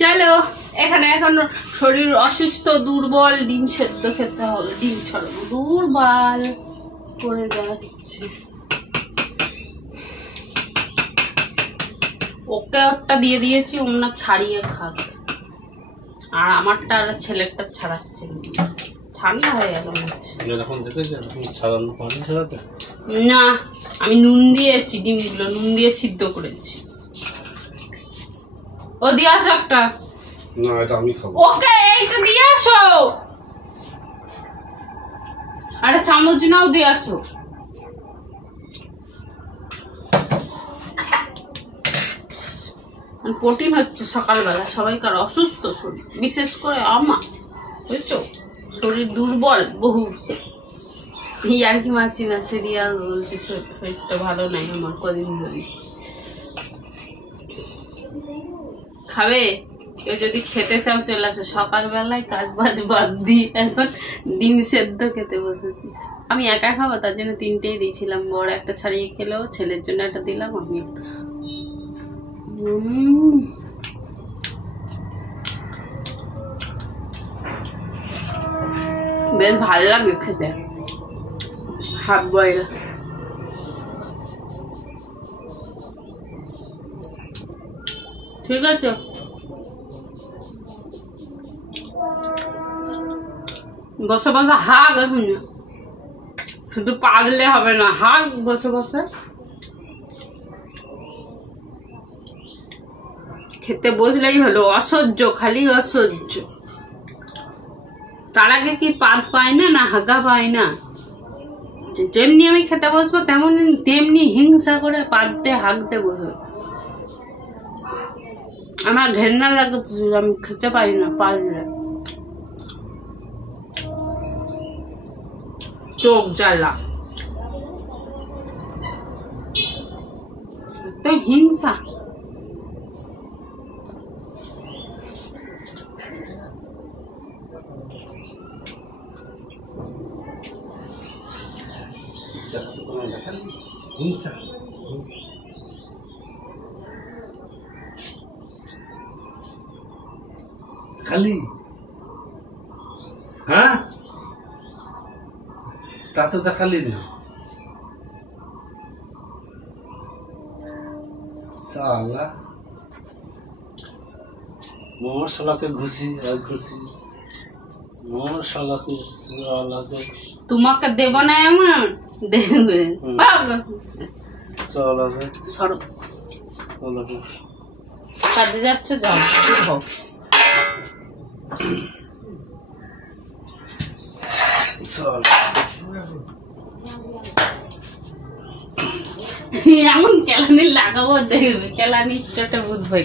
চলো এখানে এখন শরীর অসুস্থ দুর্বল, ডিম সেদ্ধ খেতে হবে। ডিম ছড়ানো দুর্বল করে যাচ্ছে। ওকে ওরটা দিয়ে দিয়েছি, ওমনা ছাড়িয়ে খাক। আর আমারটা আর ছেলেরটা ছাড়াচ্ছে, ঠান্ডা হয়ে গেল না। আমি নুন দিয়েছি, ডিমগুলো নুন দিয়ে সিদ্ধ করেছি। ও দিয়ে আসো একটা। না এটা আমি খাবো। ওকে এই তো দিয়ে আসো, আরে চামচ নাও দিয়ে আসো। প্রোটিন হচ্ছে সকালবেলা, সবাইকার অসুস্থ শরীর, বিশেষ করে আমার, বুঝছো, শরীর দুর্বল বহু। আর কি মাছি না, সিরিয়াল বলছি, শরীরটা ভালো নাই আমার কদিন ধরে। খাবে কেউ যদি খেতে চাও চলে আসো। সকালবেলায় কাজ বাজ বাদ দিয়ে এখন ডিম সেদ্ধ খেতে বসেছিস। আমি একা খাবো তার জন্য তিনটেই দিয়েছিলাম। বড় একটা ছাড়িয়ে খেলেও, ছেলের জন্য একটা দিলাম, আমি বেশ ভালো লাগে খেতে। হাফ বয়েল ঠিক আছে। বসে বসে হাগ, এখন শুধু পাগলে হবে না, হাগ বসে বসে। খেতে বসলেই হলো, অসহ্য, খালি অসহ্য। তার আগে কি পাত পায় না, না হাগা পায় না। যেমনি আমি খেতে বসবো তেমনি হিংসা করে পাততে হাগতে বসবে। আমার ঘেন্না লাগে, আমি খেতে পারি না পারলে। চোখ জ্বালা, তো হিংসা। খালি হ্যাঁ তা তো দেখালি না। সালা মোর শালাকে ঘুষি আর ঘুষি, মোর শালাকে তোমাকে দেব না এমন দেখবে। চলাবে সরো, কাজে যাচ্ছ, যাও হোক। এমন কেলানি লাগাবো দেখবে, কেলানি চটে বুঝ ভাই।